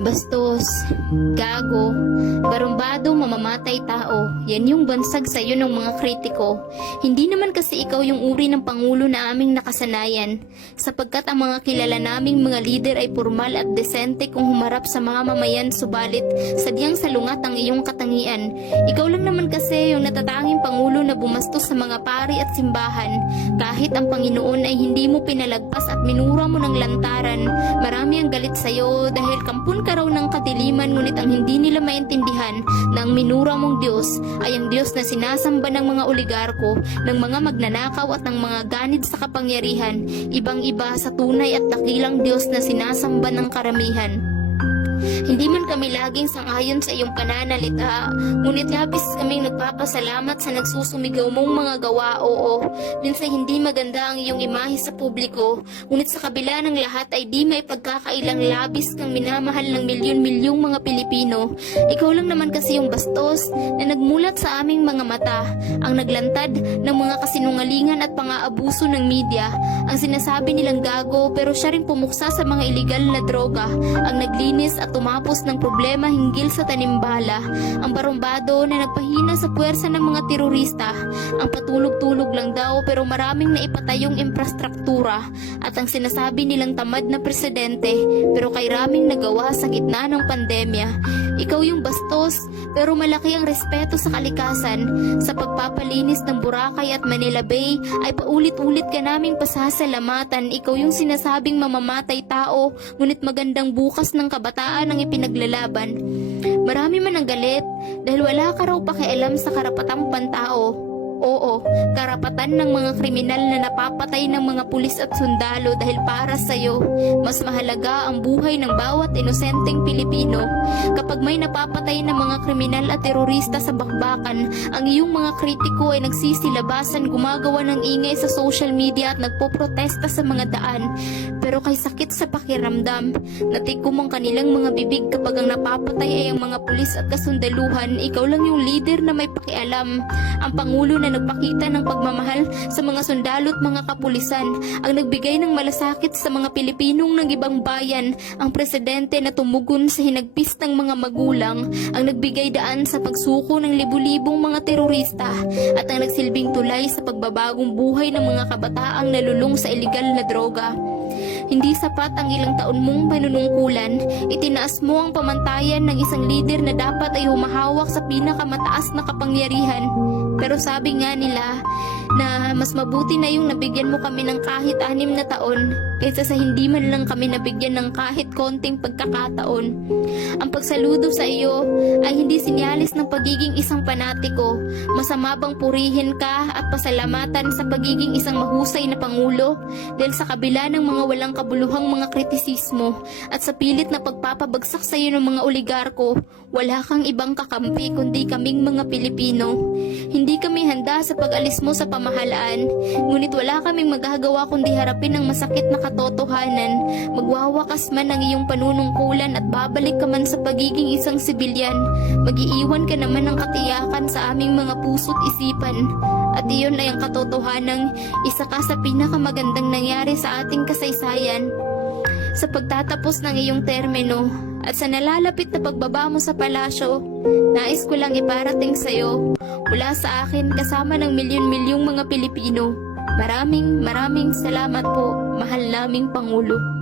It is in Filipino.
bastos, gago, barumbado, mamamatay tao. Yan yung bansag sa'yo ng mga kritiko. Hindi naman kasi ikaw yung uri ng pangulo na aming nakasanayan, sapagkat ang mga kilala naming mga lider ay formal at desente kung humarap sa mamamayan, subalit sadyang salungat ang iyong katangian. Ikaw lang naman kasi yung natatanging pangulo na bumastos sa mga pari at simbahan. Kahit ang Panginoon ay hindi mo pinalagpas at minura mo ng lantaran, marami ang galit sa'yo dahil kampun ka raw ng kadiliman, ngunit ang hindi nila maintindihan na ang minura mong Diyos ay ang Diyos na sinasamba ng mga oligarko, ng mga magnanakaw at ng mga ganid sa kapangyarihan, ibang-iba sa tunay at dakilang Diyos na sinasamba ng karamihan. Hindi man kami laging sangayon sa iyong pananalita, ngunit labis kaming nagpapasalamat sa nagsusumigaw mong mga gawa. Oo, minsan hindi maganda ang iyong imahe sa publiko, ngunit sa kabila ng lahat ay di may pagkakailang labis kang minamahal ng milyon-milyong mga Pilipino. Ikaw lang naman kasi yung bastos na nagmulat sa aming mga mata, ang naglantad ng mga kasinungalingan at pang-aabuso ng media, ang sinasabi nilang gago pero siya rin pumuksa sa mga iligal na droga, ang naglinis at tumapos ng problema hinggil sa tanimbala, ang barumbado na nagpahina sa puwersa ng mga terorista, ang patulog-tulog lang daw pero maraming naipatayong infrastruktura, at ang sinasabi nilang tamad na presidente pero kay raming nagawa sa gitna ng pandemya. Ikaw yung bastos pero malaki ang respeto sa kalikasan. Sa pagpapalinis ng Boracay at Manila Bay ay paulit-ulit ka naming pasasalamatan. Ikaw yung sinasabing mamamatay tao, ngunit magandang bukas ng kabataan ang ipinaglalaban. Marami man ang galit dahil wala ka raw pakialam sa karapatang pantao. Oo, karapatan ng mga kriminal na napapatay ng mga pulis at sundalo dahil para sa'yo, mas mahalaga ang buhay ng bawat inosenteng Pilipino. Kapag may napapatay ng mga kriminal at terorista sa bakbakan, ang iyong mga kritiko ay nagsisilabasan, gumagawa ng ingay sa social media at nagpoprotesta sa mga daan. Pero kay sakit sa pakiramdam, natikom ang kanilang mga bibig kapag ang napapatay ay ang mga pulis at kasundaluhan. Ikaw lang yung leader na may pakialam, ang pangulo na nagpakita ng pagmamahal sa mga sundalo at mga kapulisan, ang nagbigay ng malasakit sa mga Pilipinong ng ibang bayan, ang presidente na tumugon sa hinagpis ng mga magulang, ang nagbigay daan sa pagsuko ng libu-libong mga terorista, at ang nagsilbing tulay sa pagbabagong buhay ng mga kabataang nalulung sa iligal na droga. Hindi sapat ang ilang taon mong panunungkulan, itinaas mo ang pamantayan ng isang lider na dapat ay humahawak sa pinakamataas na kapangyarihan. Pero sabi nga nila na mas mabuti na yung nabigyan mo kami ng kahit 6 na taon kaysa sa hindi man lang kami nabigyan ng kahit konting pagkakataon. Ang pagsaludo sa iyo ay hindi sinyalis ng pagiging isang panatiko. Masama bang purihin ka at pasalamatan sa pagiging isang mahusay na pangulo dahil sa kabila ng mga walang kabuluhang mga kritisismo at sa pilit na pagpapabagsak sa iyo ng mga oligarko, wala kang ibang kakampi kundi kaming mga Pilipino. Hindi kami handa sa pag-alis mo sa pamahalaan, ngunit wala kaming magagawa kundi harapin ang masakit na katotohanan. Magwawakas man ang iyong panunungkulan at babalik ka man sa pagiging isang sibilyan, mag-iiwan ka naman ng katiyakan sa aming mga puso't isipan. At iyon ay ang katotohanang isa ka sa pinakamagandang nangyari sa ating kasaysayan. Sa pagtatapos ng iyong termino at sa nalalapit na pagbaba mo sa palasyo, nais ko lang iparating sa iyo mula sa akin kasama ng milyon-milyong mga Pilipino. Maraming salamat po, mahal naming Pangulo.